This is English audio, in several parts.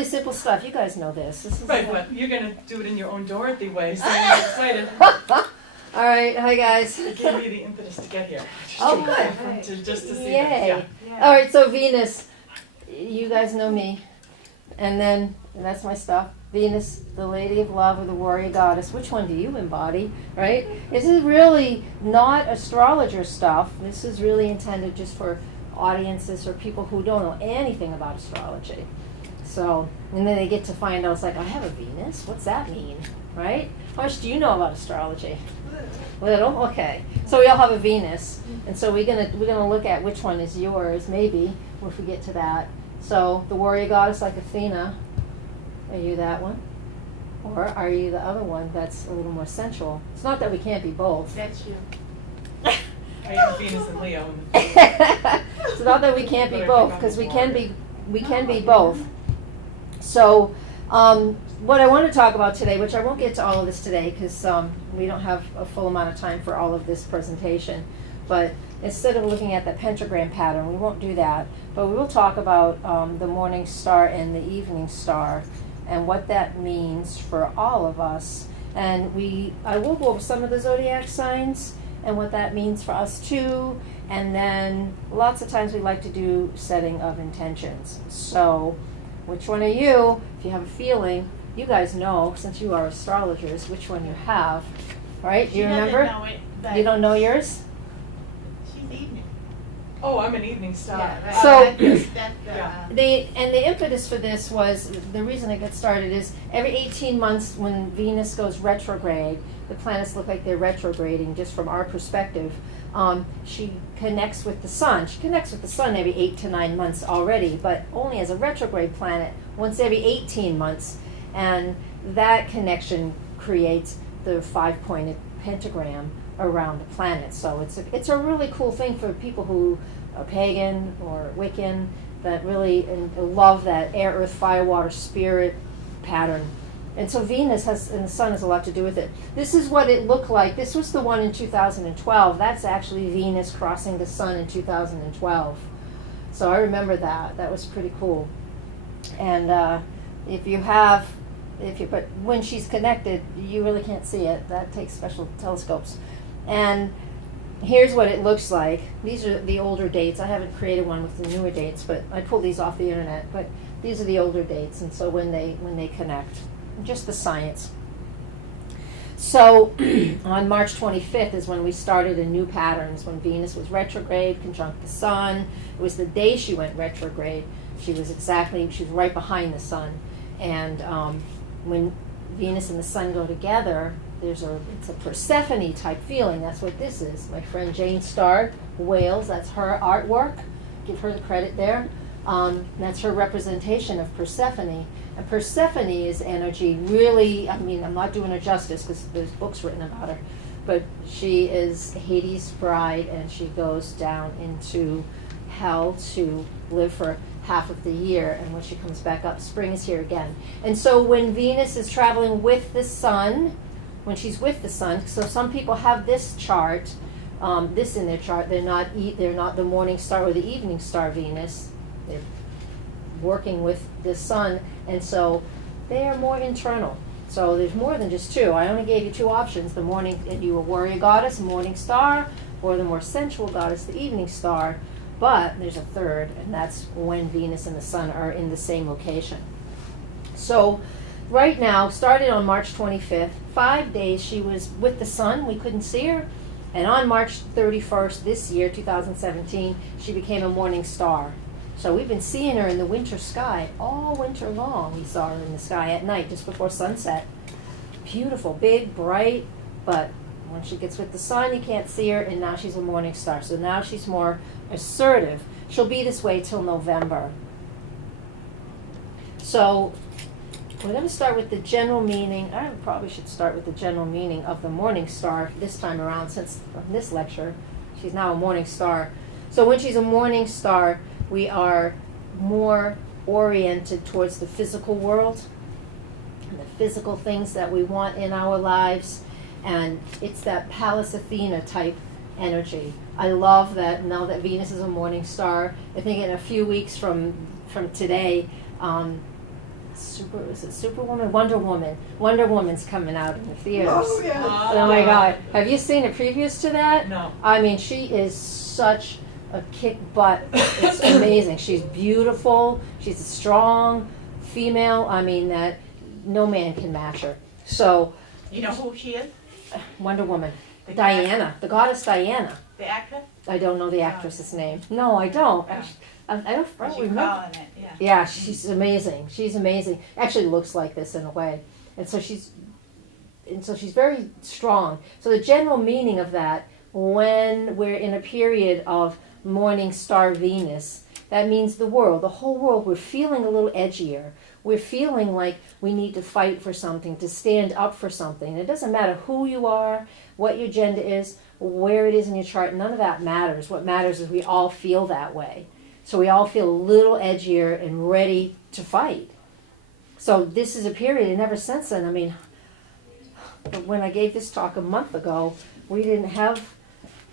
really simple stuff. You guys know this. This is Right, but you're going to do it in your own Dorothy way, so I'm excited. All right, hi guys. It gave me the impetus to get here. Oh, good. Just to see Yay. this. All right, so Venus, you guys know me. And then, and that's my stuff. Venus, the lady of love or the warrior goddess. Which one do you embody, right? This is really not astrologer stuff. This is really intended just for audiences or people who don't know anything about astrology. So, and then they get to find out, it's like, I have a Venus? What's that mean, right? How much do you know about astrology? Little? Okay. So we all have a Venus. And so we're gonna look at which one is yours, maybe, if we get to that. So the warrior goddess like Athena, are you that one? Or are you the other one that's a little more sensual? It's not that we can't be both. That's you. I am Venus and Leo. It's not that we can't be both, because we can be both. So what I want to talk about today, which I won't get to all of this today because we don't have a full amount of time for all of this presentation, but instead of looking at the pentagram pattern, we won't do that, but we will talk about the morning star and the evening star and what that means for all of us. And I will go over some of the zodiac signs and what that means for us too. And then lots of times we like to do setting of intentions. So which one are you? If you have a feeling, you guys know, since you are astrologers, which one you have, right? Do you remember? Know it, but You don't know yours? she's evening. Oh, I'm an evening star. Yeah, right. So- The The impetus for this was, the reason it got started is every 18 months when Venus goes retrograde, the planets look like they're retrograding just from our perspective. She connects with the sun. She connects with the sun every 8 to 9 months already, but only as a retrograde planet once every 18 months. And that connection creates the 5-pointed pentagram around the planet. So it's a really cool thing for people who are pagan or Wiccan that really love that air, earth, fire, water, spirit pattern. And so Venus and the sun has a lot to do with it. This is what it looked like. This was the one in 2012. That's actually Venus crossing the sun in 2012. So I remember that. That was pretty cool. And but when she's connected, you really can't see it. That takes special telescopes. And here's what it looks like. These are the older dates. I haven't created one with the newer dates, but I pulled these off the internet. But these are the older dates, and so when they connect, just the science. So on March 25th is when we started a new patterns, when Venus was retrograde, conjunct the sun. It was the day she went retrograde. She was right behind the sun. And when Venus and the sun go together, it's a Persephone type feeling. That's what this is. My friend Jane Starr, Wales, that's her artwork. Give her the credit there. That's her representation of Persephone. And Persephone's energy really, I'm not doing her justice because there's books written about her, but she is Hades' bride, and she goes down into hell to live for half of the year, and when she comes back up, spring is here again. And so when Venus is traveling with the sun, when she's with the sun, so some people have this chart, this in their chart, they're not the morning star or the evening star Venus. They're working with the sun, and so they are more internal. So there's more than just two. I only gave you two options: the morning, and you a warrior goddess, morning star, or the more sensual goddess, the evening star. But there's a third, and that's when Venus and the sun are in the same location. So right now, started on March 25th, 5 days she was with the sun. We couldn't see her. And on March 31st this year, 2017, she became a morning star. So we've been seeing her in the winter sky all winter long. We saw her in the sky at night just before sunset. Beautiful, big, bright, but when she gets with the sun, you can't see her, and now she's a morning star. So now she's more assertive. She'll be this way till November. So we're going to start with the general meaning. I probably should start with the general meaning of the morning star this time around, since from this lecture, she's now a morning star. So when she's a morning star, we are more oriented towards the physical world and the physical things that we want in our lives. And it's that Pallas Athena type energy. I love that now that Venus is a morning star. I think in a few weeks from today, Is it Superwoman? Wonder Woman. Wonder Woman's coming out in the theaters. Oh, yeah. Oh my God. Have you seen it previous to that? No. I mean, she is such a kick butt. It's amazing. She's beautiful. She's a strong female. I mean, that no man can match her. So, You know who she is? Wonder Woman. The Diana, the goddess Diana. The actress? I don't know the actress's name. No, I don't. Yeah. I don't What you remember. calling it, yeah. Yeah, she's amazing. She's amazing. Actually looks like this in a way. And so she's very strong. So the general meaning of that, when we're in a period of morning star Venus, that means the world, the whole world, we're feeling a little edgier. We're feeling like we need to fight for something, to stand up for something. It doesn't matter who you are, what your gender is, where it is in your chart, none of that matters. What matters is we all feel that way. So we all feel a little edgier and ready to fight. So this is a period, and ever since then, I mean, when I gave this talk a month ago, we didn't have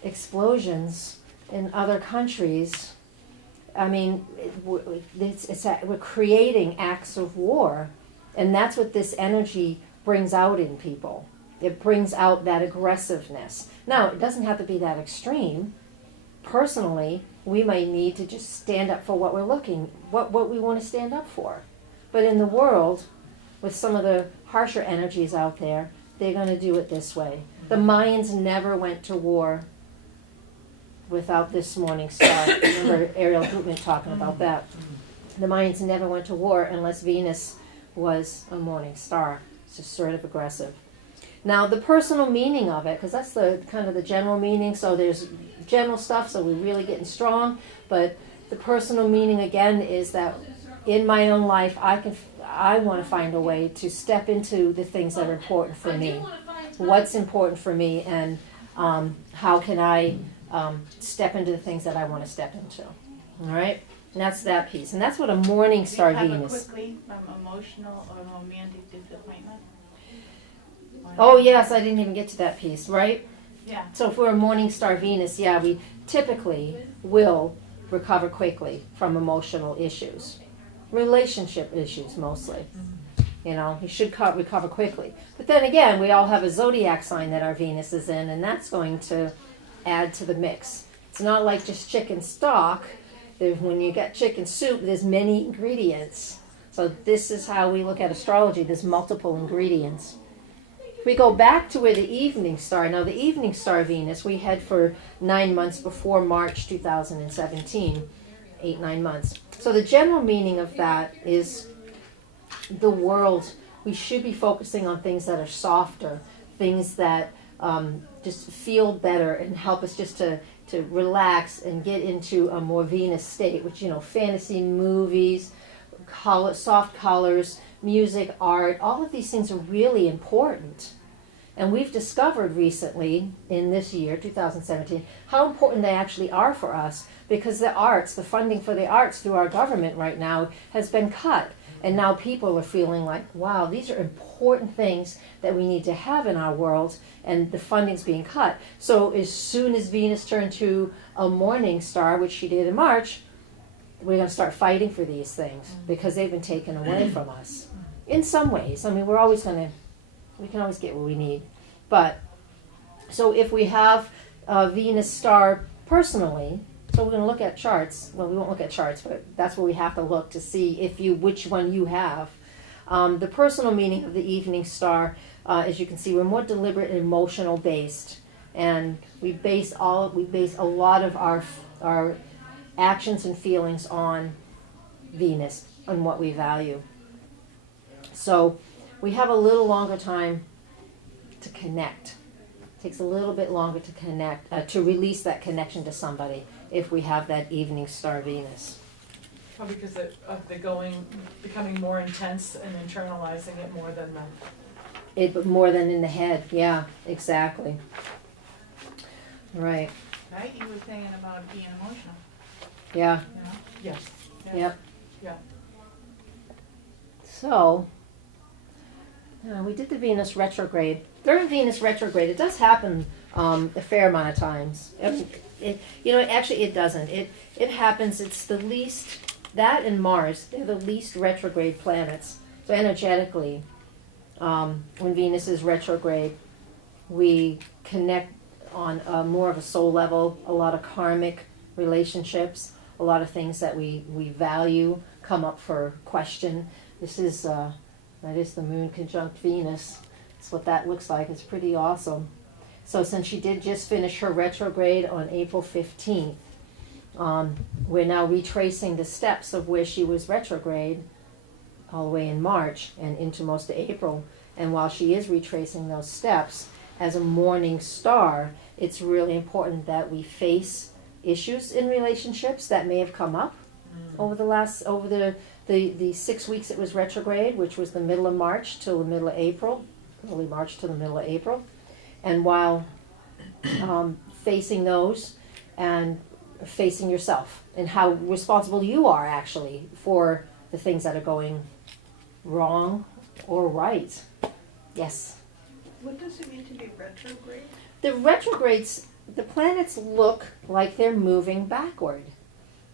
explosions in other countries. I mean, we're creating acts of war, and that's what this energy brings out in people. It brings out that aggressiveness. Now, it doesn't have to be that extreme. Personally, we might need to just stand up for what what we want to stand up for. But in the world, with some of the harsher energies out there, they're going to do it this way. The Mayans never went to war without this morning star. Remember Ariel Gutman talking about that. The Mayans never went to war unless Venus was a morning star. It's just sort of aggressive. Now, the personal meaning of it, because that's the kind of the general meaning, so there's general stuff, so we're really getting strong, but the personal meaning, again, is that in my own life, I want to find a way to step into the things that are important for me. What's important for me, and how can I step into the things that I want to step into. All right? And that's that piece. And that's what a morning star Venus. Quickly, emotional or romantic disappointment? Oh, yes, I didn't even get to that piece, right? Yeah. So if we're a morning star Venus, yeah, we typically will recover quickly from emotional issues. Relationship issues, mostly. You know, you should recover quickly. But then again, we all have a zodiac sign that our Venus is in, and that's going to add to the mix. It's not like just chicken stock. When you get chicken soup, there's many ingredients. So this is how we look at astrology. There's multiple ingredients. We go back to where the evening star. Now, the evening star Venus, we had for 9 months before March 2017, 8-9 months. So the general meaning of that is the world. We should be focusing on things that are softer, things that just feel better and help us just to relax and get into a more Venus state, which, you know, fantasy movies, soft colors, music, art, all of these things are really important. And we've discovered recently, in this year, 2017, how important they actually are for us, because the arts, the funding for the arts through our government right now has been cut. And now people are feeling like, wow, these are important things that we need to have in our world, and the funding's being cut. So as soon as Venus turned to a morning star, which she did in March, we're going to start fighting for these things because they've been taken away from us. In some ways. I mean, we can always get what we need. But, so if we have a Venus star personally, so we're going to look at charts. Well, we won't look at charts, but that's where we have to look to see which one you have. The personal meaning of the evening star, as you can see, we're more deliberate and emotional based, and we base a lot of our actions and feelings on Venus and what we value. So we have a little longer time to connect. It takes a little bit longer to connect, to release that connection to somebody if we have that evening star Venus. Probably because of becoming more intense and internalizing it more than More than in the head, yeah, exactly. Right. Right? You were saying about being emotional. Yeah. You know? yes. Yep. Yeah. So, we did the Venus retrograde. During Venus retrograde, it does happen a fair amount of times. Actually it doesn't. It happens, it's the least, that and Mars, they're the least retrograde planets. So energetically, when Venus is retrograde, we connect on more of a soul level, a lot of karmic relationships, a lot of things that we value come up for question. This is, that is the moon conjunct Venus. That's what that looks like. It's pretty awesome. So since she did just finish her retrograde on April 15th, we're now retracing the steps of where she was retrograde all the way in March and into most of April. And while she is retracing those steps, as a morning star, it's really important that we face issues in relationships that may have come up over the 6 weeks it was retrograde, which was the middle of March till the middle of April, early March to the middle of April. And while facing those and facing yourself and how responsible you are actually for the things that are going wrong or right. Yes? What does it mean to be retrograde? The retrogrades, the planets look like they're moving backward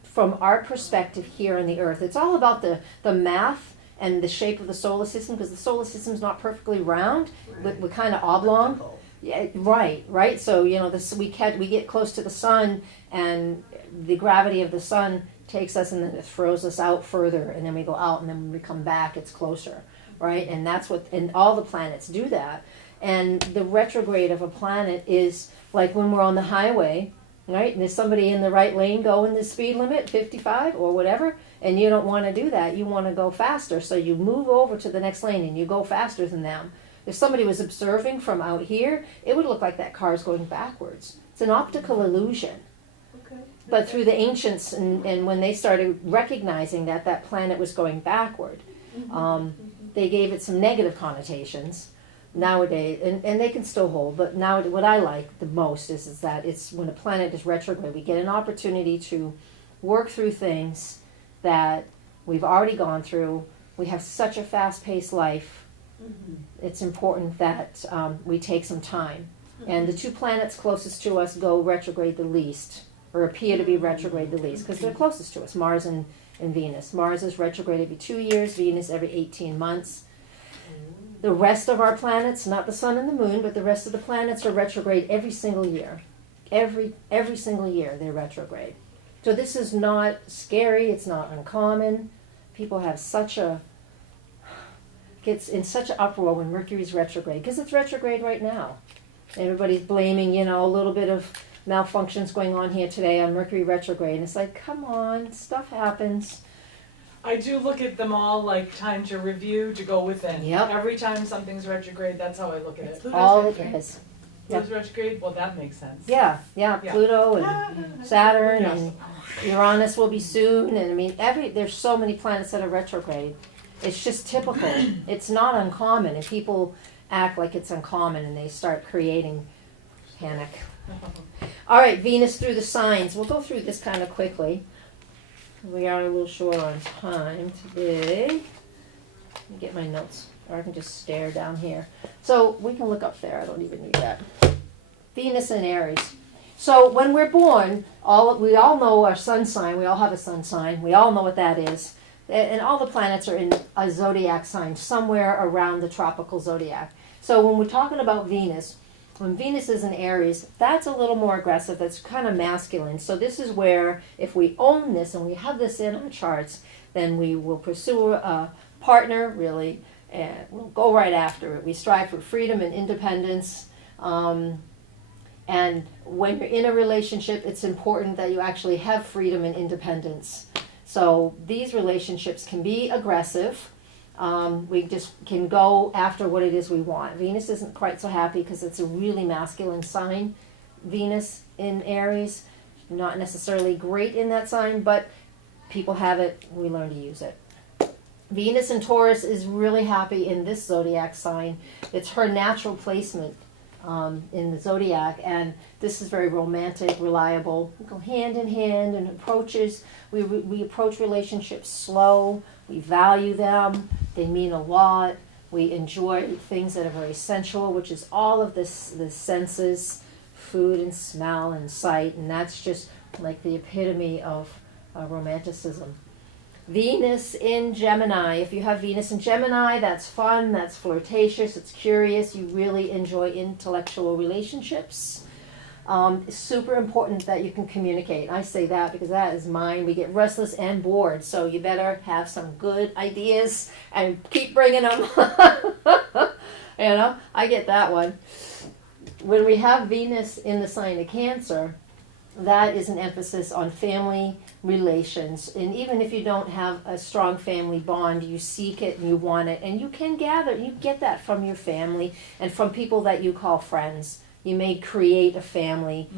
from our perspective here on the Earth. It's all about the math and the shape of the solar system, because the solar system's not perfectly round. We're kind of oblong. Yeah, right. So we get close to the sun, and the gravity of the sun takes us, and then it throws us out further, and then we go out, and then when we come back, it's closer, right? And and all the planets do that. And the retrograde of a planet is like when we're on the highway, right? And there's somebody in the right lane going the speed limit, 55 or whatever, and you don't want to do that. You want to go faster, so you move over to the next lane and you go faster than them. If somebody was observing from out here, it would look like that car is going backwards. It's an optical illusion. Okay. But through the ancients, and when they started recognizing that that planet was going backward, they gave it some negative connotations. Nowadays, and they can still hold, but now what I like the most is that it's when a planet is retrograde, we get an opportunity to work through things that we've already gone through. We have such a fast-paced life. It's important that we take some time. And the two planets closest to us go retrograde the least, or appear to be retrograde the least, because they're closest to us, Mars and Venus. Mars is retrograde every 2 years, Venus every 18 months. The rest of our planets, not the sun and the moon, but the rest of the planets are retrograde every single year. Every single year they're retrograde. So this is not scary, it's not uncommon. People have gets in such an uproar when Mercury's retrograde, because it's retrograde right now. Everybody's blaming, a little bit of malfunctions going on here today on Mercury retrograde. And it's like, come on, stuff happens. I do look at them all like time to review, to go within. Yep. Every time something's retrograde, that's how I look at it. All it is. Pluto's retrograde? Well, that makes sense. Yeah, Pluto and Saturn Yes. and Uranus will be soon. And I mean, there's so many planets that are retrograde. It's just typical. It's not uncommon, and people act like it's uncommon, and they start creating panic. All right, Venus through the signs. We'll go through this kind of quickly. We are a little short on time today. Let me get my notes, or I can just stare down here. So we can look up there. I don't even need that. Venus and Aries. So when we're born, we all know our sun sign. We all have a sun sign. We all know what that is. And all the planets are in a zodiac sign somewhere around the tropical zodiac. So when we're talking about Venus, when Venus is in Aries, that's a little more aggressive. That's kind of masculine. So this is where, if we own this and we have this in our charts, then we will pursue a partner, really, and we'll go right after it. We strive for freedom and independence. And when you're in a relationship, it's important that you actually have freedom and independence. So these relationships can be aggressive. We just can go after what it is we want. Venus isn't quite so happy because it's a really masculine sign. Venus in Aries, not necessarily great in that sign, but people have it. We learn to use it. Venus in Taurus is really happy in this zodiac sign. It's her natural placement in the zodiac, and this is very romantic, reliable. We go hand in hand and approaches. We approach relationships slow. We value them. They mean a lot. We enjoy things that are very sensual, which is all of the senses, food and smell and sight, and that's just like the epitome of romanticism. Venus in Gemini. If you have Venus in Gemini, that's fun, that's flirtatious, it's curious, you really enjoy intellectual relationships. It's super important that you can communicate. I say that because that is mine. We get restless and bored, so you better have some good ideas and keep bringing them. You know, I get that one. When we have Venus in the sign of Cancer, that is an emphasis on family relations. And even if you don't have a strong family bond, you seek it and you want it. And you can you get that from your family and from people that you call friends. You may create a family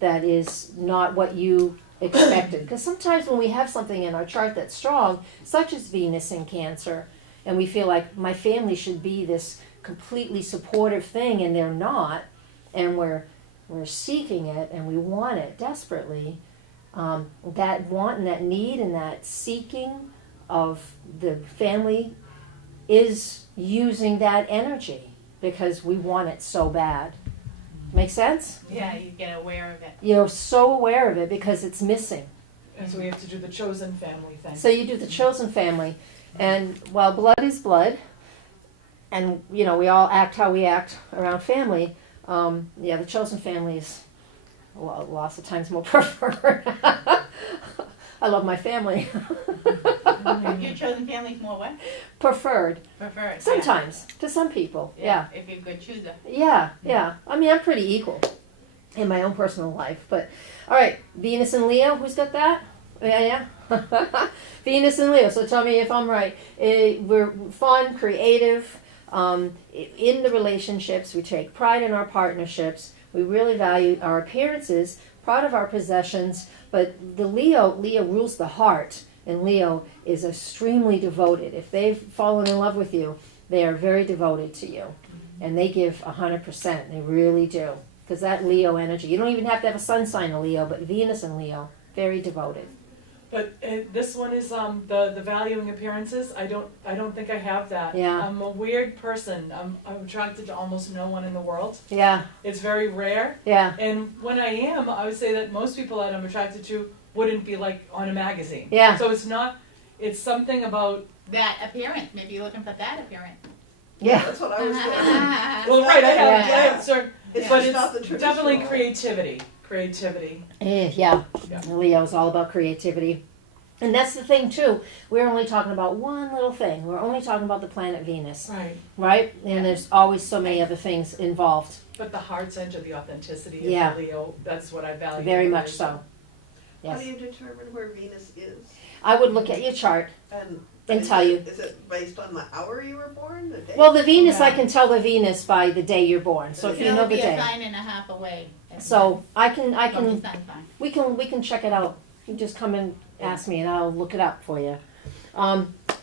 that is not what you expected. Because sometimes when we have something in our chart that's strong, such as Venus in Cancer, and we feel like my family should be this completely supportive thing, and they're not, and we're seeking it and we want it desperately, that want and that need and that seeking of the family is using that energy because we want it so bad. Make sense? Yeah, you get aware of it. You're so aware of it because it's missing. And so we have to do the chosen family thing. So you do the chosen family, and while blood is blood, and you know we all act how we act around family. The chosen family is lots of times more preferred. I love my family. Your chosen family's more what? Preferred. Preferred. Sometimes, to some people, yeah. If you're a good chooser. Yeah. I mean, I'm pretty equal in my own personal life. But, all right, Venus and Leo, who's got that? Yeah. Venus and Leo, so tell me if I'm right. We're fun, creative. In the relationships, we take pride in our partnerships. We really value our appearances, proud of our possessions. But the Leo rules the heart. And Leo is extremely devoted. If they've fallen in love with you, they are very devoted to you. And they give 100%. They really do. Because that Leo energy, you don't even have to have a sun sign of Leo, but Venus and Leo, very devoted. But this one is the valuing appearances. I don't think I have that. Yeah. I'm a weird person. I'm attracted to almost no one in the world. Yeah. It's very rare. Yeah. And when I am, I would say that most people that I'm attracted to wouldn't be like on a magazine. Yeah. So it's something about. That appearance, maybe you're looking for that appearance. Yeah. That's what I was thinking. Well, right, I have, Yeah. I have certain, It's but just it's not the traditional. definitely creativity. Yeah. Yeah. Leo's all about creativity. And that's the thing, too. We're only talking about one little thing. We're only talking about the planet Venus, Right. right? And there's always so many other things involved. But the heart center, the authenticity Yeah. of the Leo, that's what I value. Very in much relation. so. How Yes. do you determine where Venus is? I would look at your chart. And is tell it- you. Is it based on the hour you were born? The day? Well, the Venus, Yeah. I can tell the Venus by the day you're born. So if you know the It'll be a day. sign and a half away. So I can, From the sun sign. we can check it out. You just come and ask me and I'll look it up for you.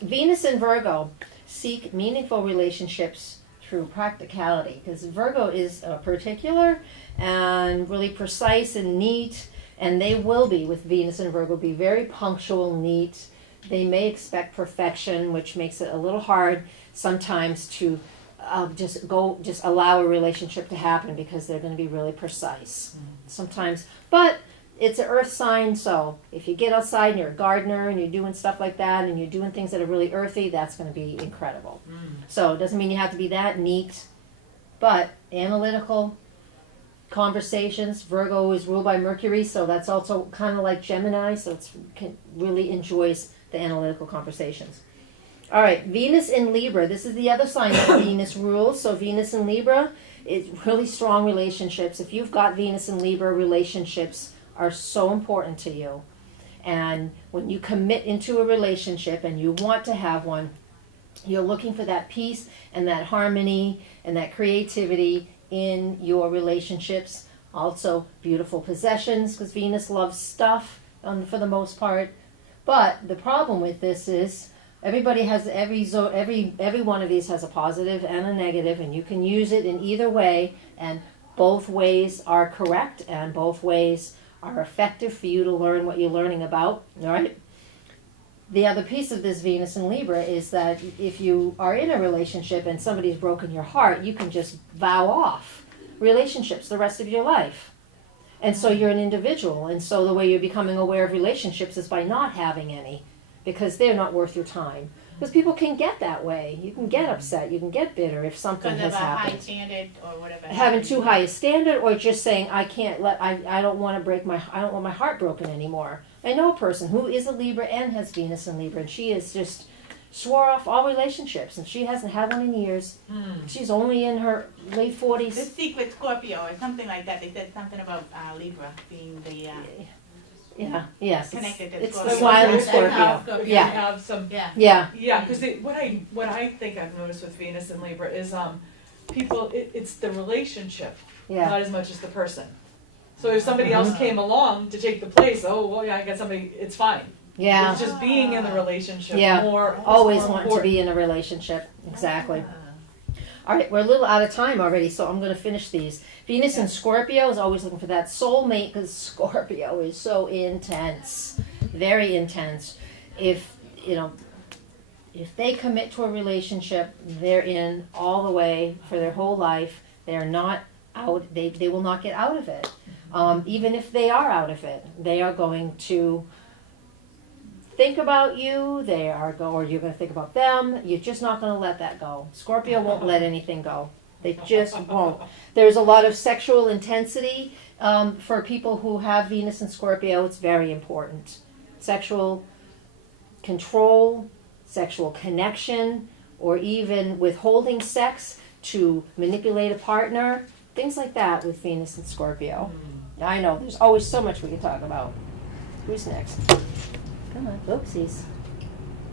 Venus and Virgo seek meaningful relationships through practicality because Virgo is particular and really precise and neat, and they will be, with Venus and Virgo, be very punctual, neat. They may expect perfection, which makes it a little hard sometimes to just allow a relationship to happen because they're going to be really precise sometimes. But it's an earth sign, so if you get outside and you're a gardener and you're doing stuff like that and you're doing things that are really earthy, that's going to be incredible. So it doesn't mean you have to be that neat, but analytical conversations. Virgo is ruled by Mercury, so that's also kind of like Gemini, so it really enjoys the analytical conversations. All right, Venus in Libra. This is the other sign that Venus rules. So Venus in Libra is really strong relationships. If you've got Venus in Libra, relationships are so important to you. And when you commit into a relationship and you want to have one, you're looking for that peace and that harmony and that creativity in your relationships. Also, beautiful possessions, because Venus loves stuff for the most part. But the problem with this is everybody has every one of these has a positive and a negative, and you can use it in either way, and both ways are correct and both ways are effective for you to learn what you're learning about. All right. The other piece of this Venus in Libra is that if you are in a relationship and somebody's broken your heart, you can just vow off relationships the rest of your life. And so you're an individual, and so the way you're becoming aware of relationships is by not having any. because they're not worth your time. Because people can get that way. You can get upset. You can get bitter if something Because has of a high happened. standard or whatever. Having too high a standard, or just saying I don't want my heart broken anymore. I know a person who is a Libra and has Venus in Libra, and she is just swore off all relationships, and she hasn't had one in years. She's only in her late 40s. The secret Scorpio or something like that. They said something about Libra being the Yes, connected to it's the Scorpio. smiling And Scorpio. have- if you Yeah. have some, Yeah. Yeah, yeah, because what I think I've noticed with Venus and Libra is, people, it's the relationship, yeah, not as much as the person. So if somebody else came along to take the place, oh, well, yeah, I got somebody, it's fine. yeah. It's just being in the relationship Yeah. more. Always more want to important. be in a relationship. Exactly. All right, we're a little out of time already, so I'm going to finish these. Venus in Scorpio is always looking for that soulmate, because Scorpio is so intense, very intense. If they commit to a relationship, they're in all the way for their whole life. They're not out. They will not get out of it. Even if they are out of it, they are going to think about you, or you're going to think about them. You're just not going to let that go. Scorpio won't let anything go. They just won't. There's a lot of sexual intensity for people who have Venus and Scorpio. It's very important. Sexual control, sexual connection, or even withholding sex to manipulate a partner. Things like that with Venus and Scorpio. I know, there's always so much we can talk about. Who's next? Come on, oopsies.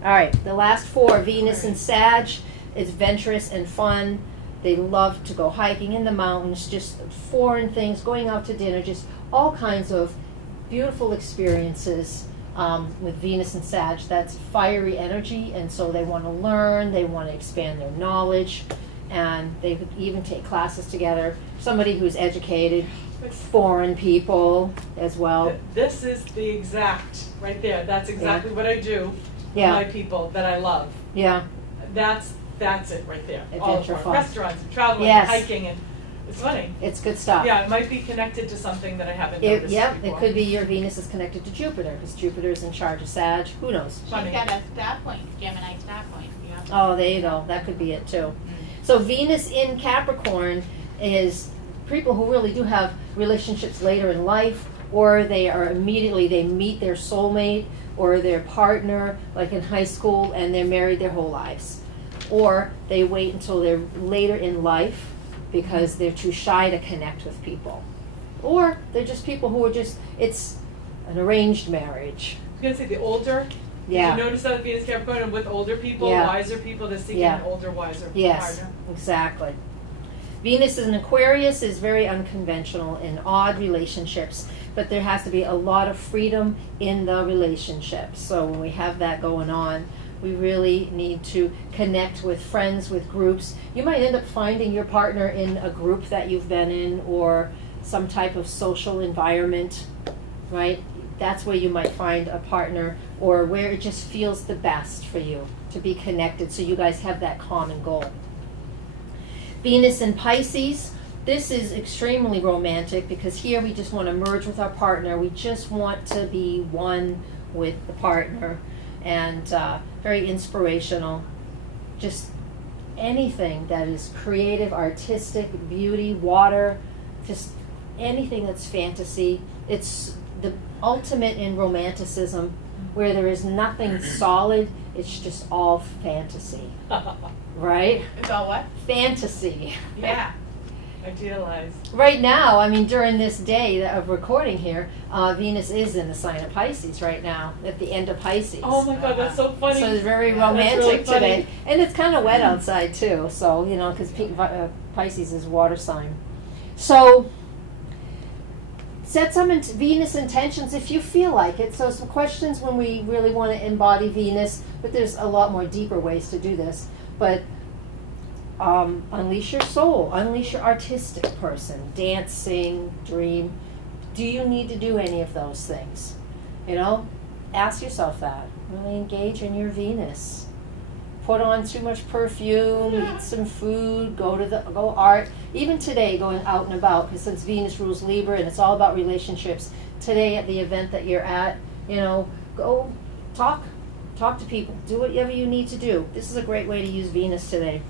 All right, the last four, Venus and Sag, is adventurous and fun. They love to go hiking in the mountains, just foreign things, going out to dinner, just all kinds of beautiful experiences with Venus and Sag. That's fiery energy, and so they want to learn, they want to expand their knowledge, and they could even take classes together. Somebody who's educated, foreign people as well. This is the exact, right there, that's exactly what I do with Yeah, my people that I love. yeah, That's it right there. Adventure All of fun. Restaurants and traveling Yes. and hiking, and it's funny. it's good stuff. Yeah, it might be connected to something that I haven't It, noticed yeah, before. it could be your Venus is connected to Jupiter, because Jupiter is in charge of Sag. Who knows? She's Funny. got a star point, Gemini star point. Yeah. Oh, there you go. That could be it too. So Venus in Capricorn is people who really do have relationships later in life, or they meet their soulmate or their partner like in high school, and they're married their whole lives. Or they wait until they're later in life because they're too shy to connect with people. Or they're just people who are it's an arranged marriage. I was gonna say the older. Yeah. Did you notice that with Venus Capricorn and with older people, Yeah. wiser people, they're seeking Yeah. an older, wiser Yes, partner? exactly. Venus in Aquarius is very unconventional in odd relationships, but there has to be a lot of freedom in the relationship. So when we have that going on, we really need to connect with friends, with groups. You might end up finding your partner in a group that you've been in, or some type of social environment, right? That's where you might find a partner, or where it just feels the best for you to be connected, so you guys have that common goal. Venus in Pisces, this is extremely romantic, because here we just want to merge with our partner. We just want to be one with the partner, and very inspirational. Just anything that is creative, artistic, beauty, water, just anything that's fantasy. It's the ultimate in romanticism, where there is nothing solid, it's just all fantasy, right? It's all what? Fantasy. Yeah. Idealized. Right now, I mean, during this day of recording here, Venus is in the sign of Pisces right now, at the end of Pisces. Oh my God, that's so funny. So it's very That's romantic really funny. today. And it's kind of wet outside too, so, because Pisces is water sign. So, set some Venus intentions if you feel like it. So some questions when we really want to embody Venus, but there's a lot more deeper ways to do this. But unleash your soul, unleash your artistic person, dance, sing, dream. Do you need to do any of those things? Ask yourself that. Really engage in your Venus. Put on too much perfume, eat some food, go art. Even today, going out and about, because since Venus rules Libra and it's all about relationships, today at the event that you're at, go talk talk to people, do whatever you need to do. This is a great way to use Venus today.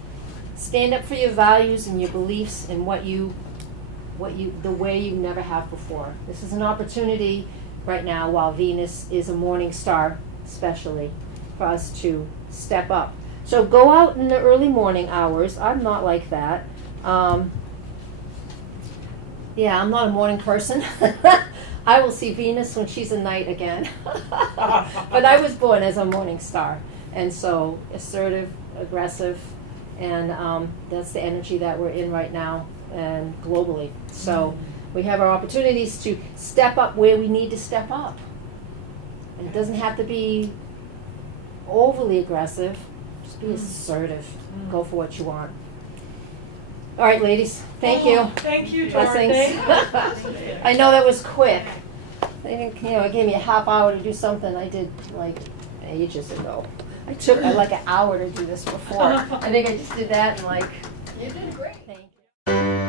Stand up for your values and your beliefs and the way you never have before. This is an opportunity right now while Venus is a morning star, especially, for us to step up. So go out in the early morning hours. I'm not like that. Yeah, I'm not a morning person. I will see Venus when she's a night again. But I was born as a morning star. And so assertive, aggressive, and that's the energy that we're in right now and globally. So we have our opportunities to step up where we need to step up. And it doesn't have to be overly aggressive. Just be assertive. Go for what you want. All right, ladies. Thank you. Thank you, Blessings. Dorothy. I know that was quick. They didn't, it gave me a half hour to do something I did like ages ago. I took like an hour to do this before. I think I just did that in like. You did great. Thank you.